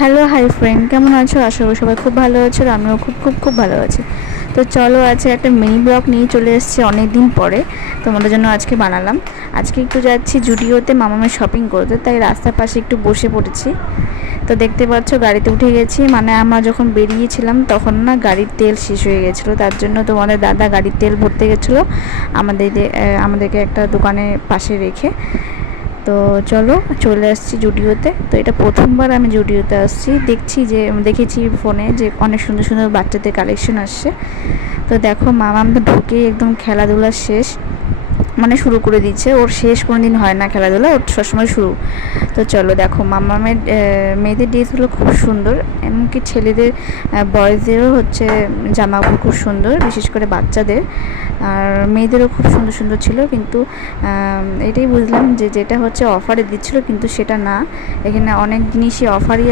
Hello hi friend, কেমন আছো? আশা করি সবাই খুব ভালো আছো আর আমিও খুব খুব খুব ভালো আছি। তো চলো, আজকে একটা মিনি ব্লগ নিয়ে চলে এসেছি অনেক দিন পরে, তোমাদের জন্য আজকে বানালাম। আজকে একটু যাচ্ছি জুডিওতে মামামের শপিং করতে, তাই রাস্তার পাশে একটু বসে পড়েছি। তো দেখতে পাচ্ছ গাড়িতে উঠে গেছি, মানে আমরা যখন বেরিয়েছিলাম তখন না গাড়ির তেল শেষ হয়ে গেছিলো, তার জন্য তোমাদের দাদা গাড়ির তেল ভরতে গেছিলো আমাদেরকে একটা দোকানের পাশে রেখে। তো চলো, চলে আসছি জুডিওতে। তো এটা প্রথমবার আমি জুডিওতে আসছি, দেখেছি ফোনে যে অনেক সুন্দর সুন্দর বাচ্চাদের কালেকশন আসছে। তো দেখো মামাম তো ঢুকেই একদম খেলাধুলা শেষ, মানে শুরু করে দিচ্ছে। ওর শেষ কোনো দিন হয় না খেলাধুলা, ওর সবসময় শুরু। তো চলো দেখো, মামামের মেয়েদের ড্রেসগুলো খুব সুন্দর, এমনকি ছেলেদের বয়েজদেরও হচ্ছে জামাগুলো খুব সুন্দর, বিশেষ করে বাচ্চাদের। আর মেয়েদেরও খুব সুন্দর সুন্দর ছিল, কিন্তু এটাই বুঝলাম যে যেটা হচ্ছে অফারে দিচ্ছিলো, কিন্তু সেটা না। এখানে অনেক জিনিসই অফারই